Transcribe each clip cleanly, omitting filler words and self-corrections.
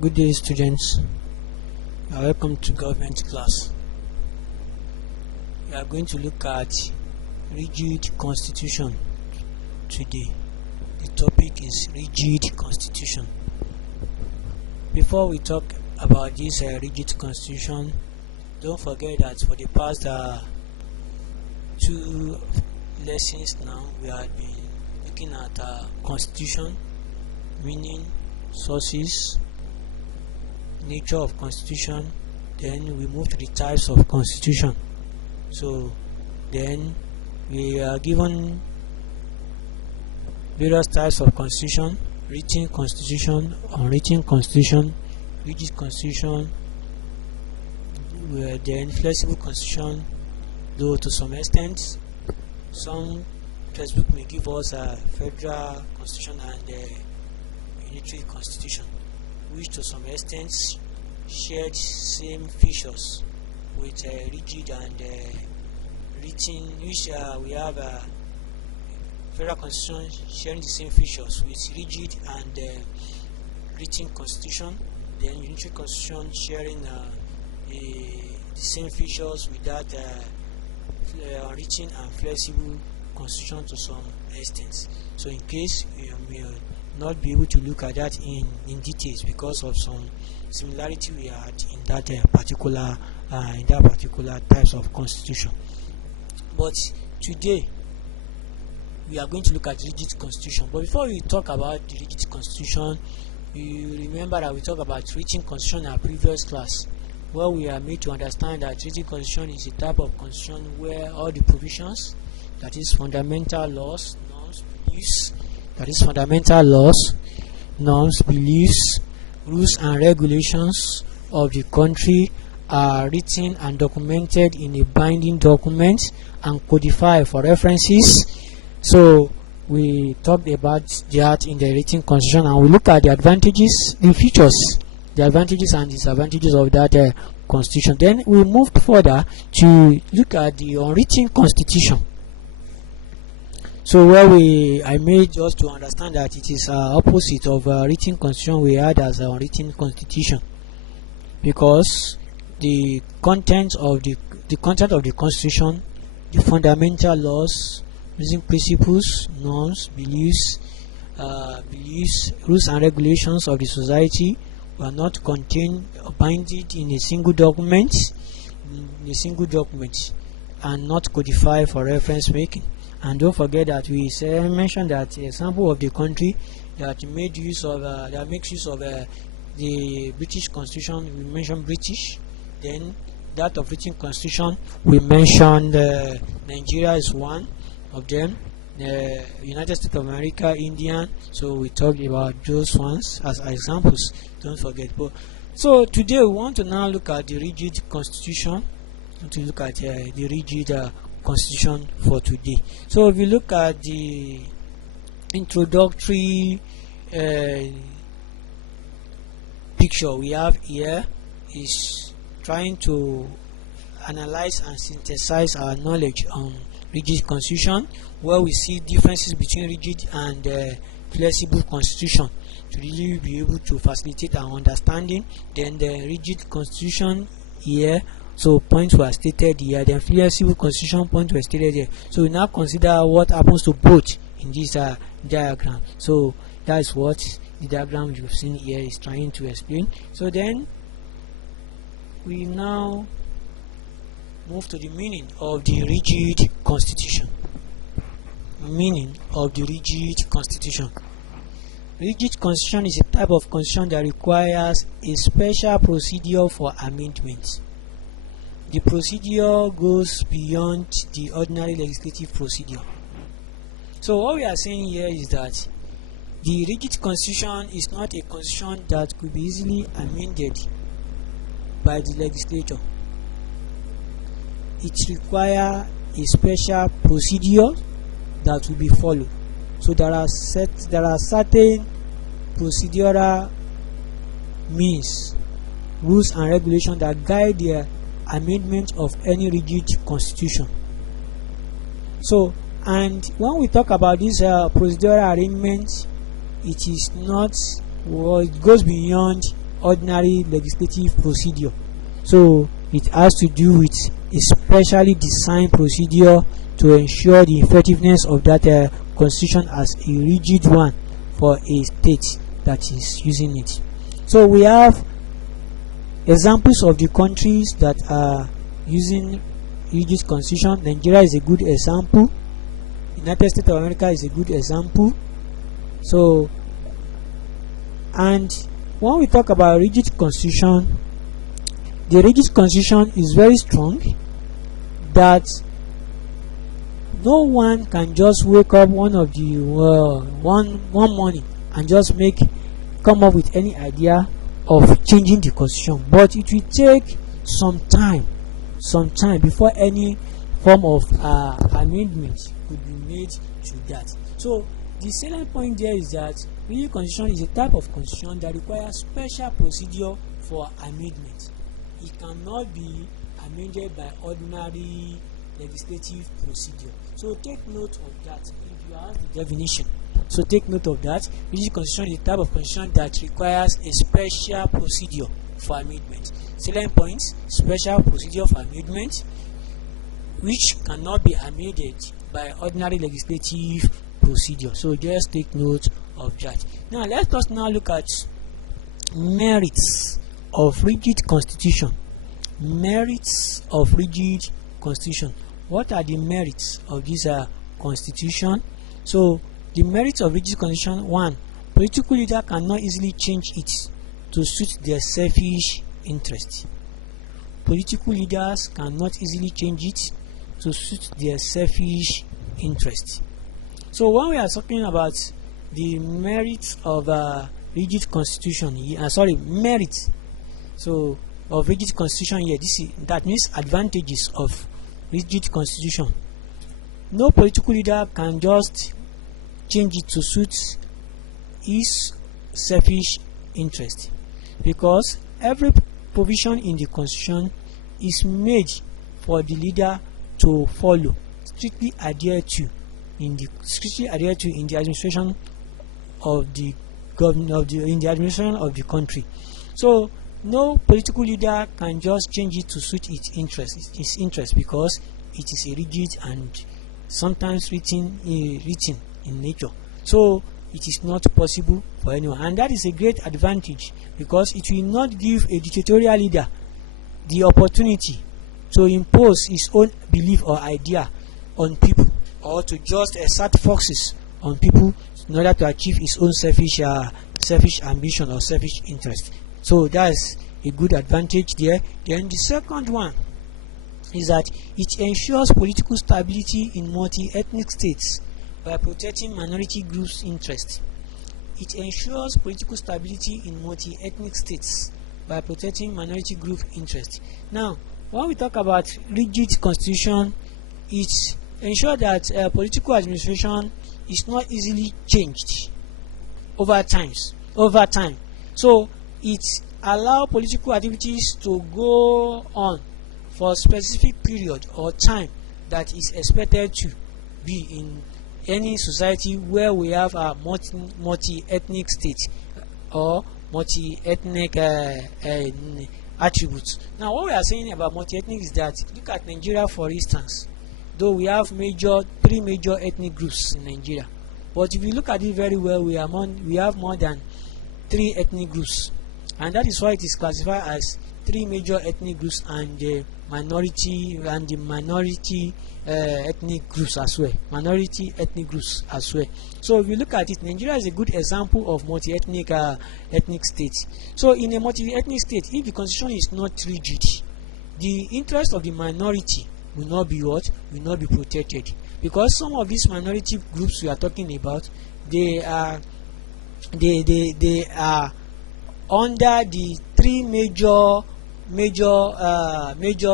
Good day, students. Welcome to government class. We are going to look at rigid constitution today. The topic is rigid constitution. Before we talk about this rigid constitution, don't forget that for the past two lessons now, we have been looking at constitution, meaning, sources, nature of constitution. Then we move to the types of constitution. So then we are given various types of constitution: written constitution, unwritten constitution, rigid constitution, then flexible constitution. Though to some extent, some textbook may give us a federal constitution and a unitary constitution, which to some extent shared same features with rigid and written, which we have a federal constitution sharing the same features with rigid and written constitution, then unitary constitution sharing the same features with that written and flexible constitution to some extent. So in case you may not be able to look at that in details because of some similarity we had in that particular types of constitution. But today we are going to look at rigid constitution. But before we talk about the rigid constitution, you remember that we talked about written constitution in our previous class, where we are made to understand that rigid constitution is a type of constitution where all the provisions, that is fundamental laws, norms, beliefs, rules and regulations of the country are written and documented in a binding document and codified for references. So we talked about that in the written constitution, and we look at the advantages, the features, the advantages and disadvantages of that constitution. Then we moved further to look at the unwritten constitution. So where I made just to understand that it is opposite of written constitution we had as a unwritten constitution, because the content of the constitution, the fundamental laws, using principles, norms, beliefs, rules and regulations of the society were not contained or binded in a single document, and not codified for reference making. And don't forget that we mentioned that example of the country that made use of that makes use of the British Constitution. We mentioned British. Then that of written constitution, we mentioned Nigeria is one of them. United States of America, Indian. So we talked about those ones as examples. Don't forget. So today we want to now look at the rigid constitution. To look at the rigid constitution for today. So if you look at the introductory picture we have here, is trying to analyze and synthesize our knowledge on rigid constitution, where we see differences between rigid and flexible constitution to really be able to facilitate our understanding. Then the rigid constitution here, so points were stated here, then flexible constitution points were stated here. So we now consider what happens to both in this diagram. So that's what the diagram you've seen here is trying to explain. So then we now move to the meaning of the rigid constitution. Meaning of the rigid constitution. Rigid constitution is a type of constitution that requires a special procedure for amendment. The procedure goes beyond the ordinary legislative procedure. So what we are saying here is that the rigid constitution is not a constitution that could be easily amended by the legislature. It requires a special procedure that will be followed. So there are certain procedural means, rules and regulations that guide the amendment of any rigid constitution. So, and when we talk about this procedural arrangement, it is not, well, it goes beyond ordinary legislative procedure. So it has to do with a specially designed procedure to ensure the effectiveness of that constitution as a rigid one for a state that is using it. So we have examples of the countries that are using rigid constitution. Nigeria is a good example. United States of America is a good example. So, and when we talk about rigid constitution, the rigid constitution is very strong, that no one can just wake up one morning and just come up with any idea of changing the constitution, but it will take some time before any form of amendment could be made to that. So the salient point there is that rigid constitution is a type of constitution that requires special procedure for amendment. It cannot be amended by ordinary legislative procedure. So take note of that if you ask the definition. So take note of that. Rigid constitution is a type of constitution that requires a special procedure for amendment. Salient points: special procedure for amendment, which cannot be amended by ordinary legislative procedure. So just take note of that. Now let us now look at merits of rigid constitution. Merits of rigid constitution. What are the merits of this constitution? So the merits of rigid constitution: 1. Political leader cannot easily change it to suit their selfish interest. Political leaders cannot easily change it to suit their selfish interest. So when we are talking about the merits of rigid constitution, merits of rigid constitution here, that means advantages of rigid constitution. No political leader can just change it to suit his selfish interest, because every provision in the constitution is made for the leader to follow, strictly adhere to in the administration of the government, in the administration of the country. So no political leader can just change it to suit its interest, because it is a rigid and sometimes written in nature. So it is not possible for anyone, and that is a great advantage, because it will not give a dictatorial leader the opportunity to impose his own belief or idea on people, or to just exert forces on people in order to achieve his own selfish ambition or selfish interest. So that's a good advantage there. Then the second one is that it ensures political stability in multi-ethnic states by protecting minority groups' interests. It ensures political stability in multi-ethnic states by protecting minority group interests. Now, when we talk about rigid constitution, it ensures that political administration is not easily changed over time. So it allows political activities to go on for a specific period or time that is expected to be in any society where we have a multi-ethnic state or multi-ethnic attributes. Now, what we are saying about multi-ethnic is that, look at Nigeria for instance. Though we have three major ethnic groups in Nigeria, but if you look at it very well, we have more than 3 ethnic groups, and that is why it is classified as 3 major ethnic groups and the minority ethnic groups as well. So if you look at it, Nigeria is a good example of multi-ethnic ethnic state. So in a multi-ethnic state, if the constitution is not rigid, the interest of the minority will not be protected, because some of these minority groups we are talking about, they are under the 3 major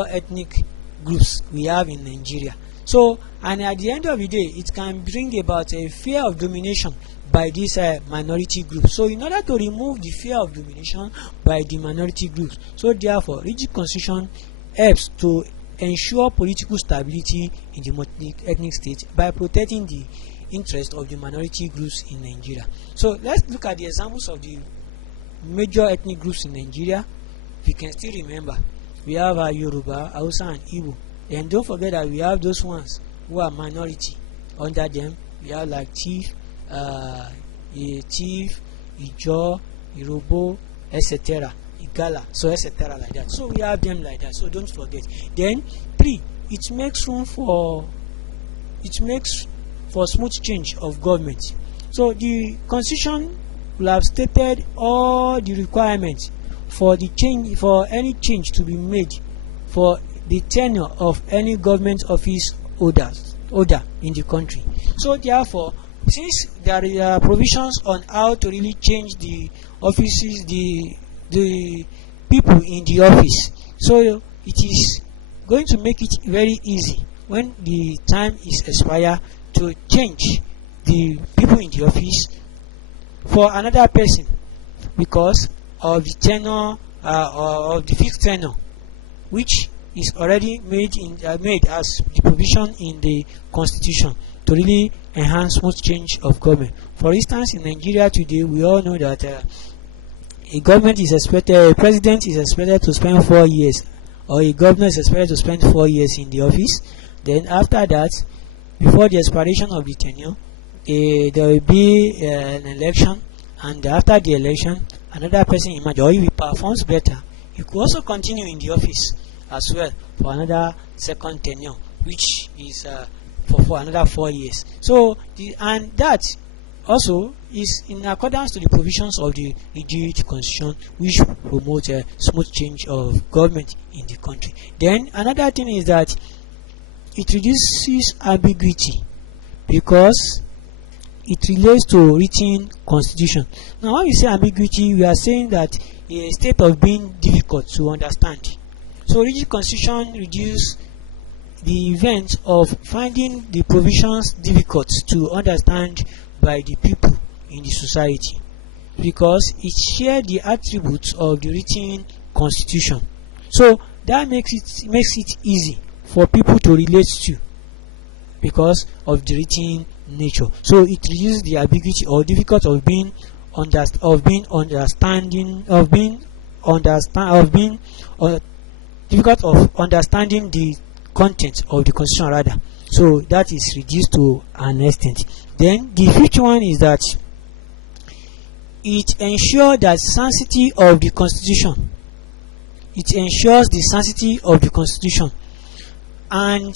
ethnic groups we have in Nigeria. So, and at the end of the day, it can bring about a fear of domination by this minority group. So in order to remove the fear of domination by the minority groups, so therefore rigid constitution helps to ensure political stability in the multi-ethnic state by protecting the interest of the minority groups in Nigeria. So let's look at the examples of the major ethnic groups in Nigeria. We can still remember, we have Yoruba, Hausa and Igbo. And don't forget that we have those ones who are minority. Under them, we have like Chief, Ijo, Irobo, etc. Igala, so etc. like that. So we have them like that. So don't forget. Then 3, it makes for smooth change of government. So the constitution will have stated all the requirements for any change to be made for the tenure of any government office holder in the country. So therefore, since there are provisions on how to really change the offices, the people in the office, so it is going to make it very easy when the time is expired to change the people in the office for another person because of the tenure of the fixed tenure, which is already made as the provision in the constitution to really enhance smooth change of government. For instance, in Nigeria today, we all know that a president is expected to spend 4 years, or a governor is expected to spend 4 years in the office. Then after that, before the expiration of the tenure, there will be an election, and after the election, another person emerges, or if he performs better, he could also continue in the office as well for another second tenure, which is for another 4 years. So and that also is in accordance to the provisions of the rigid constitution, which promote a smooth change of government in the country. Then another thing is that it reduces ambiguity because it relates to written constitution. Now when we say ambiguity, we are saying that a state of being difficult to understand. So rigid constitution reduces the event of finding the provisions difficult to understand by the people in the society, because it shares the attributes of the written constitution. So that makes it easy for people to relate to because of the written nature. So it reduces the ambiguity or difficult of being difficult of understanding the content of the constitution rather. So that is reduced to an extent. Then the fifth one is that it ensures that sanctity of the constitution. It ensures the sanctity of the constitution and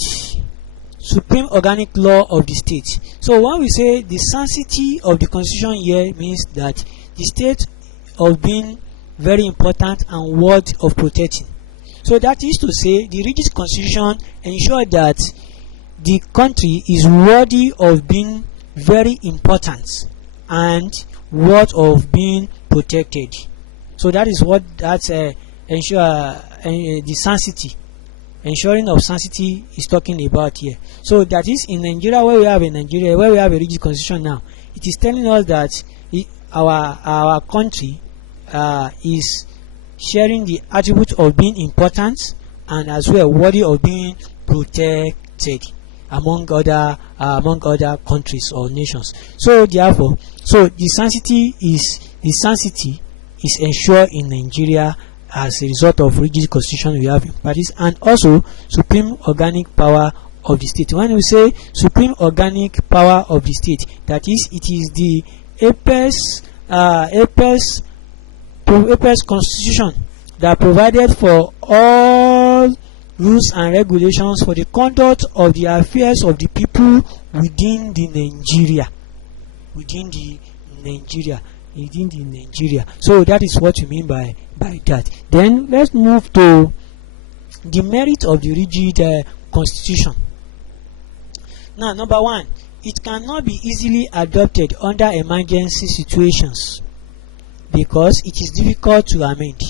supreme organic law of the state. So when we say the sanctity of the constitution here, means that the state of being very important and worthy of protecting. So that is to say, the rigid constitution ensures that the country is worthy of being very important and worthy of being protected. So that is what ensure the sanctity, ensuring of sanctity is talking about here. So that is in Nigeria, where we have a rigid constitution now. It is telling us that our country is sharing the attribute of being important and as well worthy of being protected among other countries or nations. So therefore, the sanctity is ensured in Nigeria as a result of rigid constitution we have in practice, and also supreme organic power of the state. When we say supreme organic power of the state, that is, it is the apex constitution that provided for all rules and regulations for the conduct of the affairs of the people within the Nigeria. So that is what we mean by that. Then let's move to the merit of the rigid constitution. Now, number one, it cannot be easily adopted under emergency situations because it is difficult to amend.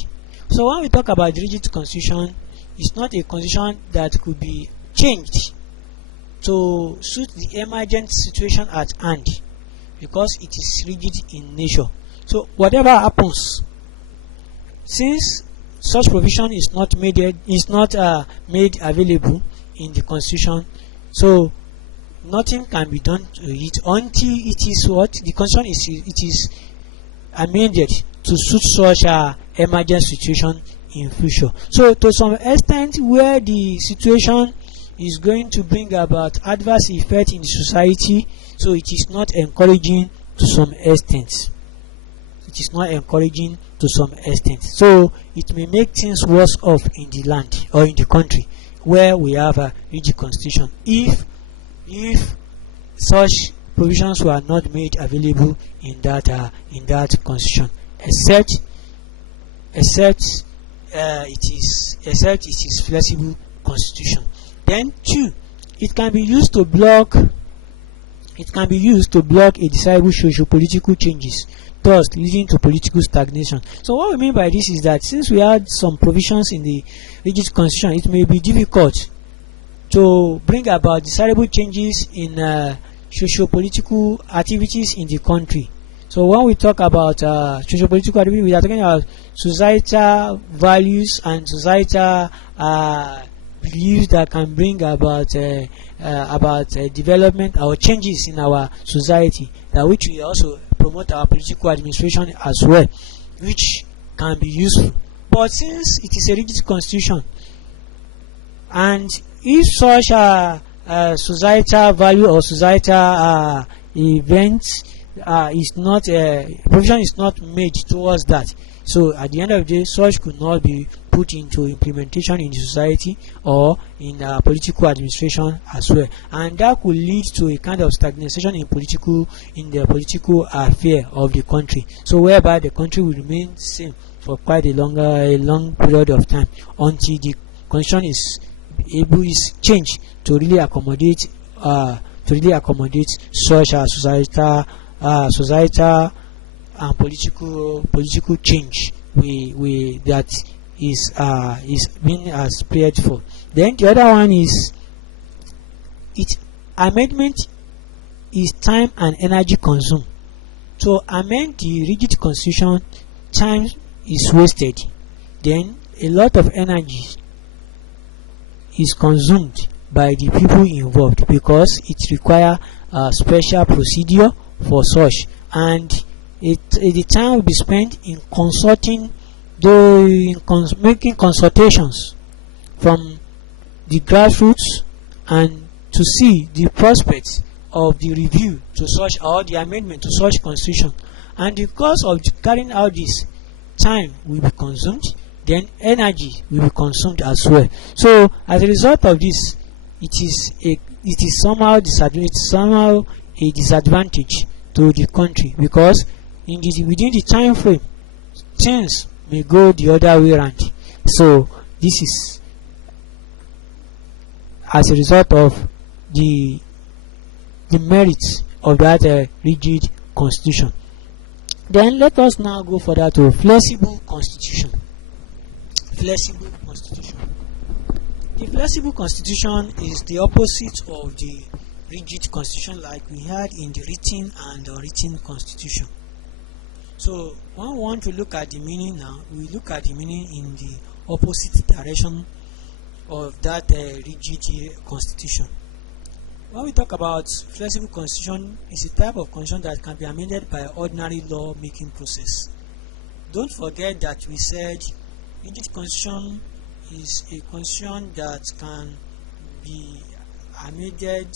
So when we talk about the rigid constitution, it's not a constitution that could be changed to suit the emergent situation at hand because it is rigid in nature. So whatever happens, since such provision is not made available in the constitution, so nothing can be done to it until it is what the constitution is amended to suit such emergency situation in future. So to some extent, where the situation is going to bring about adverse effect in the society, so it is not encouraging to some extent. It is not encouraging to some extent. So it may make things worse off in the land or in the country where we have a rigid constitution, if such provisions were not made available in that constitution, except it is flexible constitution. Then 2, it can be used to block a desirable socio-political changes, thus leading to political stagnation. So what we mean by this is that since we had some provisions in the rigid constitution, it may be difficult to bring about desirable changes in socio-political activities in the country. So when we talk about socio-political activity, we are talking about societal values and societal beliefs that can bring about development or changes in our society, that which we also promote our political administration as well, which can be useful. But since it is a rigid constitution, and if such a societal value or societal events is not provision is not made towards that, so at the end of the day, such could not be put into implementation in the society or in political administration as well, and that could lead to a kind of stagnation in the political affair of the country. So whereby the country will remain same for quite a long period of time until the constitution is changed to really accommodate such a societal and political change that is being aspired for. Then the other one is amendment is time and energy consumed. To amend the rigid constitution, time is wasted. Then a lot of energy is consumed by the people involved, because it requires a special procedure for such, and the time will be spent in making consultations from the grassroots and to see the prospects of the review to such or the amendment to such constitution. And because of carrying out this, time will be consumed, then energy will be consumed as well. So as a result of this, it is somehow a disadvantage to the country, because within the time frame, things may go the other way around. So this is as a result of the merits of that rigid constitution. Then let us now go further to flexible constitution. Flexible constitution. The flexible constitution is the opposite of the rigid constitution, like we had in the written and unwritten constitution. So when we want to look at the meaning now, we look at the meaning in the opposite direction of that rigid constitution. When we talk about flexible constitution, it's a type of constitution that can be amended by ordinary law making process. Don't forget that we said rigid constitution is a constitution that can be amended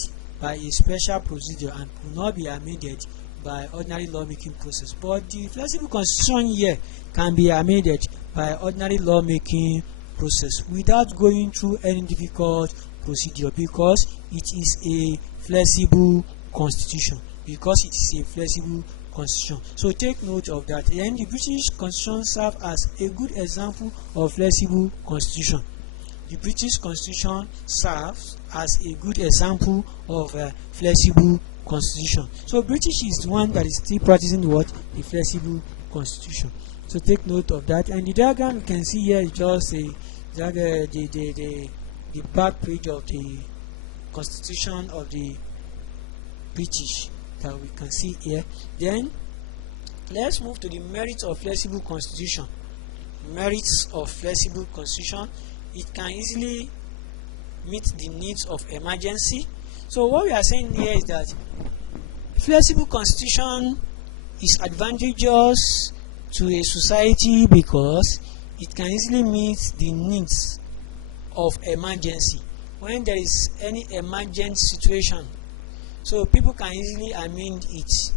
by a special procedure and could not be amended by ordinary lawmaking process. But the flexible constitution here can be amended by ordinary lawmaking process without going through any difficult procedure, because it is a flexible constitution. So take note of that. And the British Constitution serves as a good example of flexible constitution. The British Constitution serves as a good example of a flexible constitution. So British is the one that is still practicing the flexible constitution. So take note of that. And the diagram you can see here is just the back page of the constitution of the British that we can see here. Then let's move to the merits of flexible constitution. Merits of flexible constitution: it can easily meet the needs of emergency. So what we are saying here is that flexible constitution is advantageous to a society because it can easily meet the needs of emergency. When there is any emergent situation, so people can easily amend it,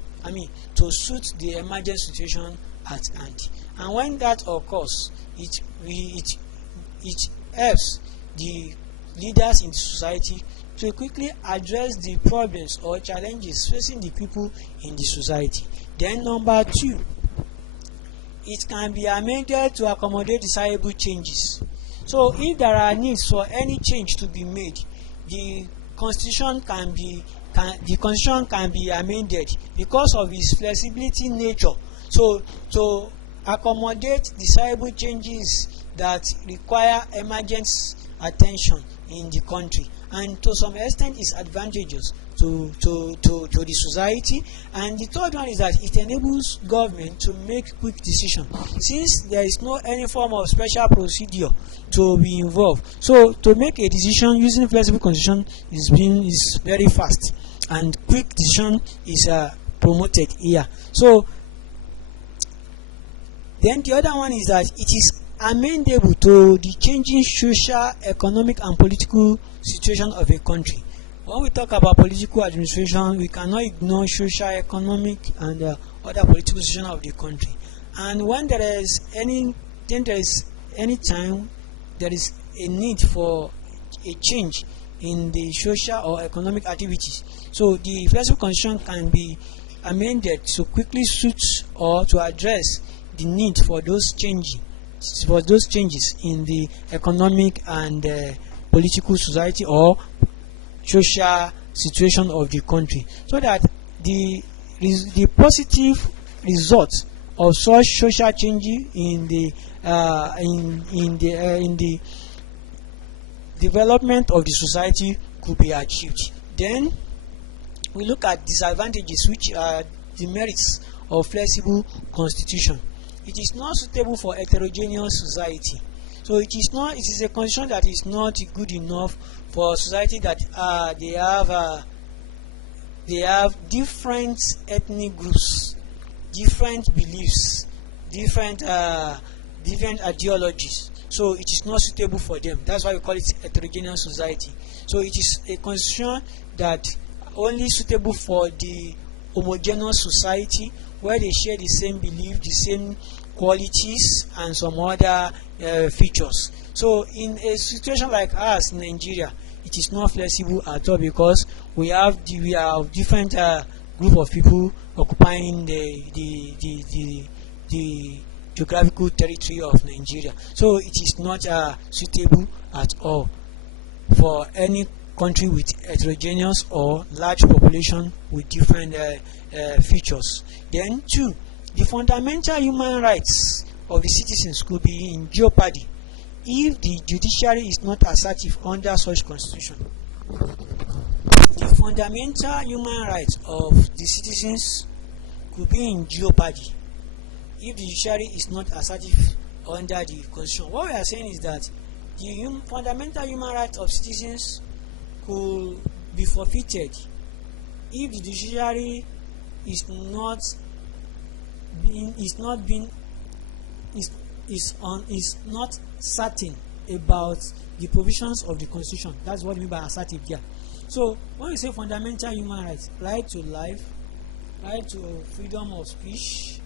to suit the emergent situation at hand. And when that occurs, it helps the leaders in the society to quickly address the problems or challenges facing the people in the society. Then number 2, it can be amended to accommodate desirable changes. So if there are needs for any change to be made, the constitution can be amended because of its flexibility nature. So to accommodate desirable changes that require emergent attention in the country, and to some extent is advantageous to the society. And the third one is that it enables government to make quick decisions, since there is no any form of special procedure to be involved. So to make a decision using flexible constitution is very fast, and quick decision is promoted here. So then the other one is that it is amendable to the changing social, economic and political situation of a country. When we talk about political administration, we cannot ignore social, economic and other political situation of the country. And when there is any time there is a need for a change in the social or economic activities, so the flexible constitution can be amended to quickly suit or to address the need for those changes in the economic and political society or social situation of the country, so that the positive result of such social changes in the development of the society could be achieved. Then we look at disadvantages, which are the merits of flexible constitution. It is not suitable for heterogeneous society. So it is a constitution that is not good enough for society that they have different ethnic groups, different beliefs, different ideologies. So it is not suitable for them. That's why we call it heterogeneous society. So it is a constitution that only suitable for the homogeneous society, where they share the same belief, the same qualities and some other features. So in a situation like us in Nigeria, it is not flexible at all, because we are different group of people occupying the geographical territory of Nigeria. So it is not suitable at all for any country with heterogeneous or large population with different features. Then 2, the fundamental human rights of the citizens could be in jeopardy if the judiciary is not assertive under such constitution. The fundamental human rights of the citizens could be in jeopardy if the judiciary is not assertive under the constitution. What we are saying is that the fundamental human rights of citizens could be forfeited if the judiciary is not certain about the provisions of the constitution. That's what we mean by assertive here. So when we say fundamental human rights, right to life, right to freedom of speech,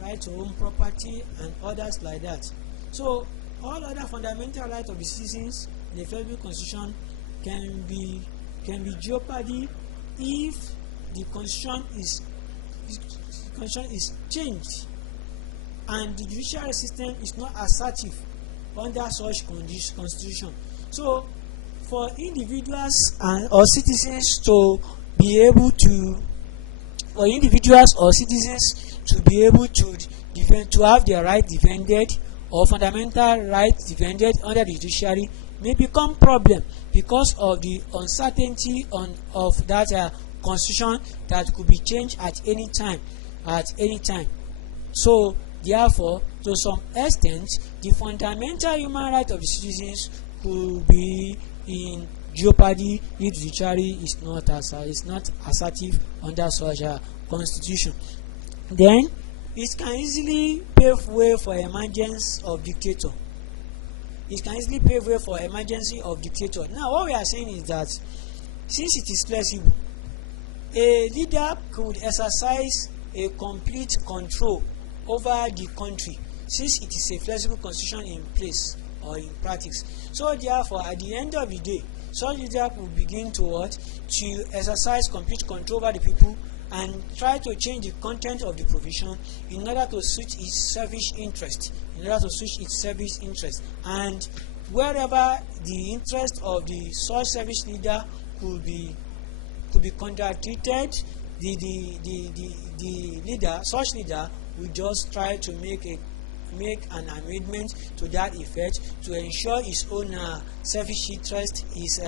right to own property and others like that. So all other fundamental rights of the citizens in the federal constitution can be jeopardy if the constitution is changed and the judicial system is not assertive under such constitution. So for individuals or citizens to be able to have their right defended or fundamental rights defended under the judiciary may become problem because of the uncertainty of that constitution that could be changed at any time. So therefore, to some extent, the fundamental human right of the citizens could be in jeopardy if the judiciary is not assertive under such a constitution. Then it can easily pave way for emergence of dictator. It can easily pave way for emergency of dictator. Now what we are saying is that since it is flexible, a leader could exercise a complete control over the country since it is a flexible constitution in place or in practice. So therefore at the end of the day, such leader will begin to what? To exercise complete control over the people and try to change the content of the provision in order to suit its selfish interest, and wherever the interest of the such selfish leader could be contradicted, the such leader will just try to make an amendment to that effect to ensure his own selfish interest is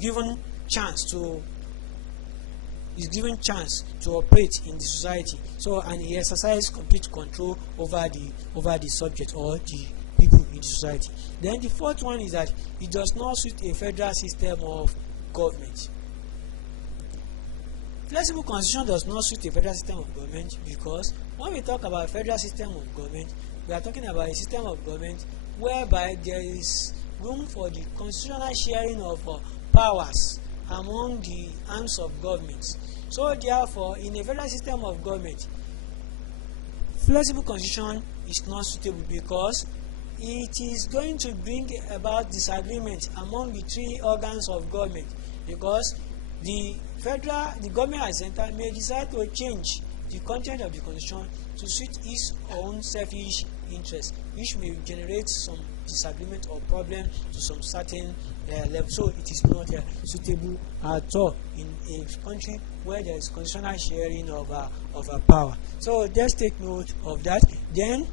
given chance to operate in the society. So and he exercises complete control over the subject or the people in the society. Then the fourth one is that it does not suit a federal system of government. Flexible constitution does not suit a federal system of government because when we talk about federal system of government, we are talking about a system of government whereby there is room for the constitutional sharing of powers among the arms of government. So therefore, in a federal system of government, flexible constitution is not suitable because it is going to bring about disagreement among the three organs of government, because the government at the center may decide to change the content of the constitution to suit its own selfish interest, which may generate some disagreement or problem to some certain level. So it is not suitable at all in a country where there is constitutional sharing of power. So let's take note of that. Then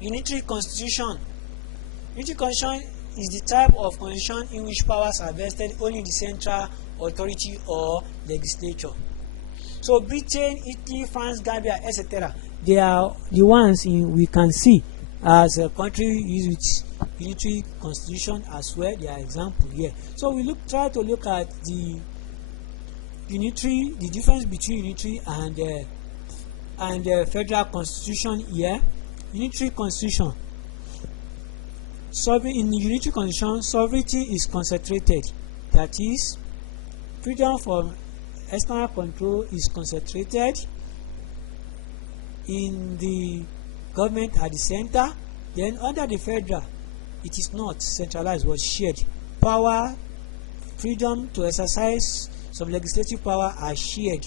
unitary constitution. Unitary constitution is the type of constitution in which powers are vested only in the central authority or legislature. So Britain, Italy, France, Gambia, etc., they are the ones we can see as a country used with unitary constitution as well. They are example here. So we try to look at the difference between unitary and federal constitution here. Unitary constitution. In the unitary constitution, sovereignty is concentrated. That is, freedom from external control is concentrated in the government at the center. Then under the federal, it is not centralized but shared. Power, freedom to exercise some legislative power are shared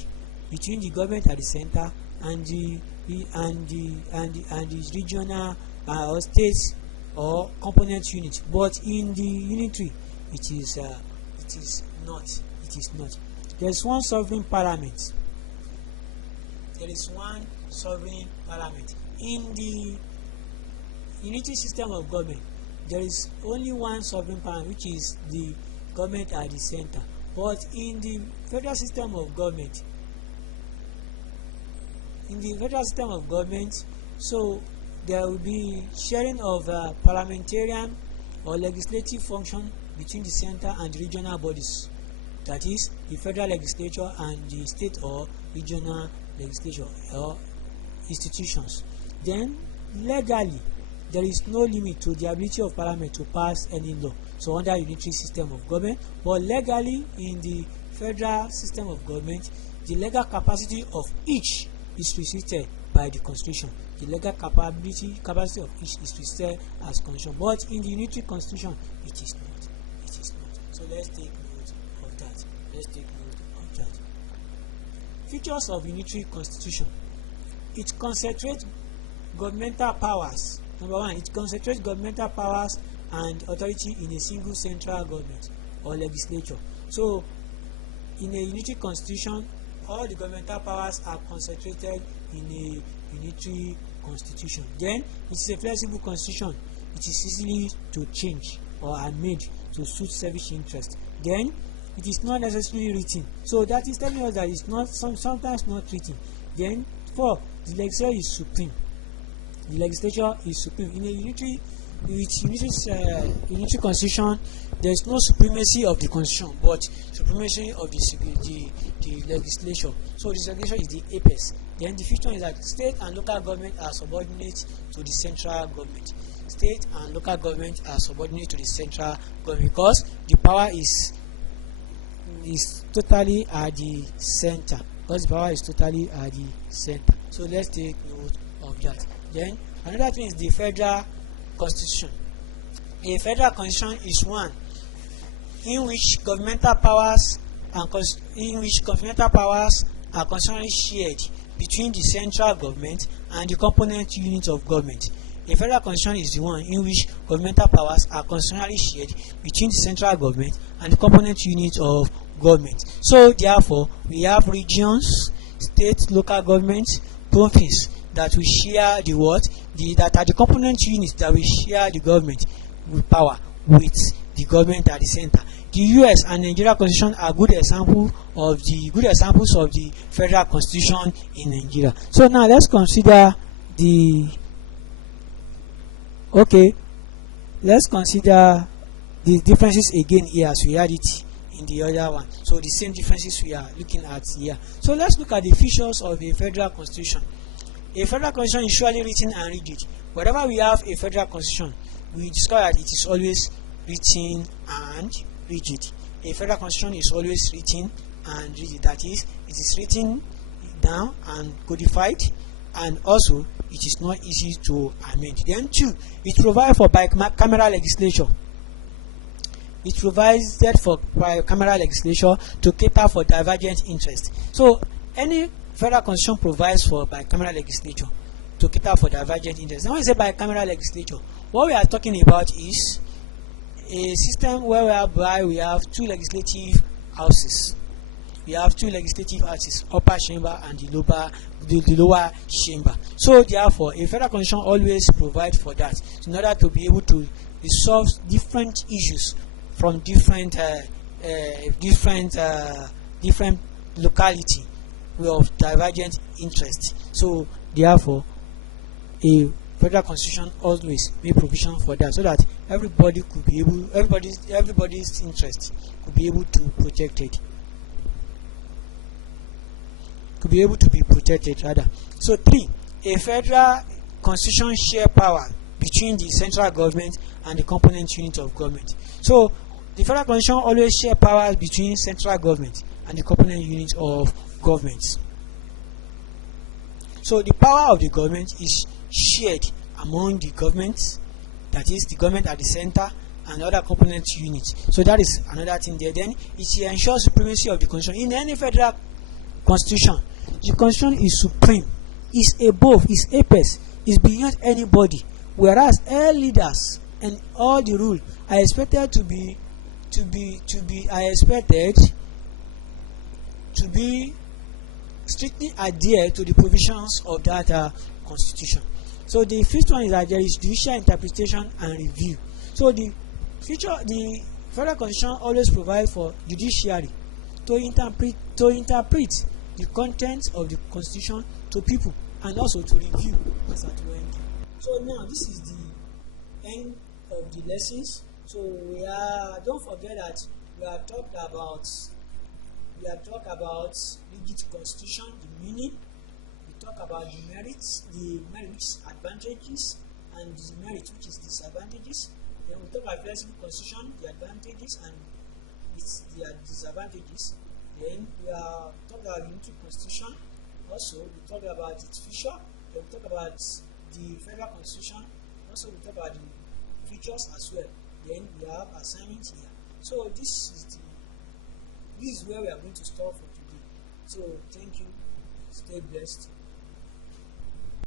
between the government at the center and the regional or states or component unit. But in the unitary, it is not. There is one sovereign parliament. In the unitary system of government, there is only one sovereign parliament, which is the government at the center. But in the federal system of government, so there will be sharing of parliamentarian or legislative function between the center and the regional bodies, that is the federal legislature and the state or regional legislature or institutions. Then legally, there is no limit to the ability of parliament to pass any law, so under unitary system of government. But legally, in the federal system of government, the legal capacity of each is restricted by the constitution. The legal capacity of each is restricted as constitution. But in the unitary constitution, it is not. So let's take note of that. Features of unitary constitution. It concentrates governmental powers. Number one, it concentrates governmental powers and authority in a single central government or legislature. So in a unitary constitution, all the governmental powers are concentrated in a unitary constitution. Then it is a flexible constitution. It is easily to change or amend to suit selfish interest. Then it is not necessarily written. So that is telling us that it's not sometimes not written. Then 4, the legislature is supreme. In a unitary with unitary constitution, there is no supremacy of the constitution, but supremacy of the legislature. So the legislature is the apex. Then the fifth one is that state and local government are subordinate to the central government. State and local government are subordinate to the central government because the power is totally at the center. Because the power is totally at the center. So let's take note of that. Then another thing is the federal constitution. A federal constitution is one in which governmental powers are constitutionally shared between the central government and the component units of government. A federal constitution is the one in which governmental powers are constitutionally shared between the central government and the component units of government. So therefore, we have regions, state, local governments, province that will share the what? That are the component units that will share the government with power with the government at the center. The US and Nigeria constitution are good examples of the federal constitution in Nigeria. So now let's consider the differences again here as we had it in the other one. So the same differences we are looking at here. So let's look at the features of a federal constitution. A federal constitution is usually written and rigid. Wherever we have a federal constitution, we discover that it is always written and rigid. A federal constitution is always written and rigid. That is, it is written down and codified, and also it is not easy to amend. Then two, it provides for bicameral legislature. It provides that for bicameral legislature to cater for divergent interest. So any federal constitution provides for bicameral legislature to cater for divergent interest. Now when we say bicameral legislature, what we are talking about is a system whereby we have two legislative houses. We have two legislative houses, upper chamber and the lower chamber. So therefore, a federal constitution always provides for that in order to be able to resolve different issues from different locality of divergent interest. So therefore, a federal constitution always make provision for that, so that everybody's interest could be able to be protected rather. So three, a federal constitution share power between the central government and the component unit of government. So the federal constitution always share powers between central government and the component unit of government. So the power of the government is shared among the governments, that is the government at the center and other component units. So that is another thing there. Then it ensures supremacy of the constitution. In any federal constitution, the constitution is supreme, is above, is apex, is beyond anybody, whereas all leaders and all the rule are expected to be strictly adhere to the provisions of that constitution. So the fifth one is that there is judicial interpretation and review. So the federal constitution always provides for judiciary to interpret the contents of the constitution to people and also to review as at when. So now this is the end of the lessons. So don't forget that we have talked about rigid constitution, the meaning. We talk about the merits, advantages, and demerits, which is disadvantages. Then we talk about flexible constitution, the advantages and their disadvantages. Then we are talking about unitary constitution. Also, we talk about its feature. Then we talk about the federal constitution. Also, we talk about the features as well. Then we have assignments here. So this is where we are going to stop for today. So thank you. Stay blessed.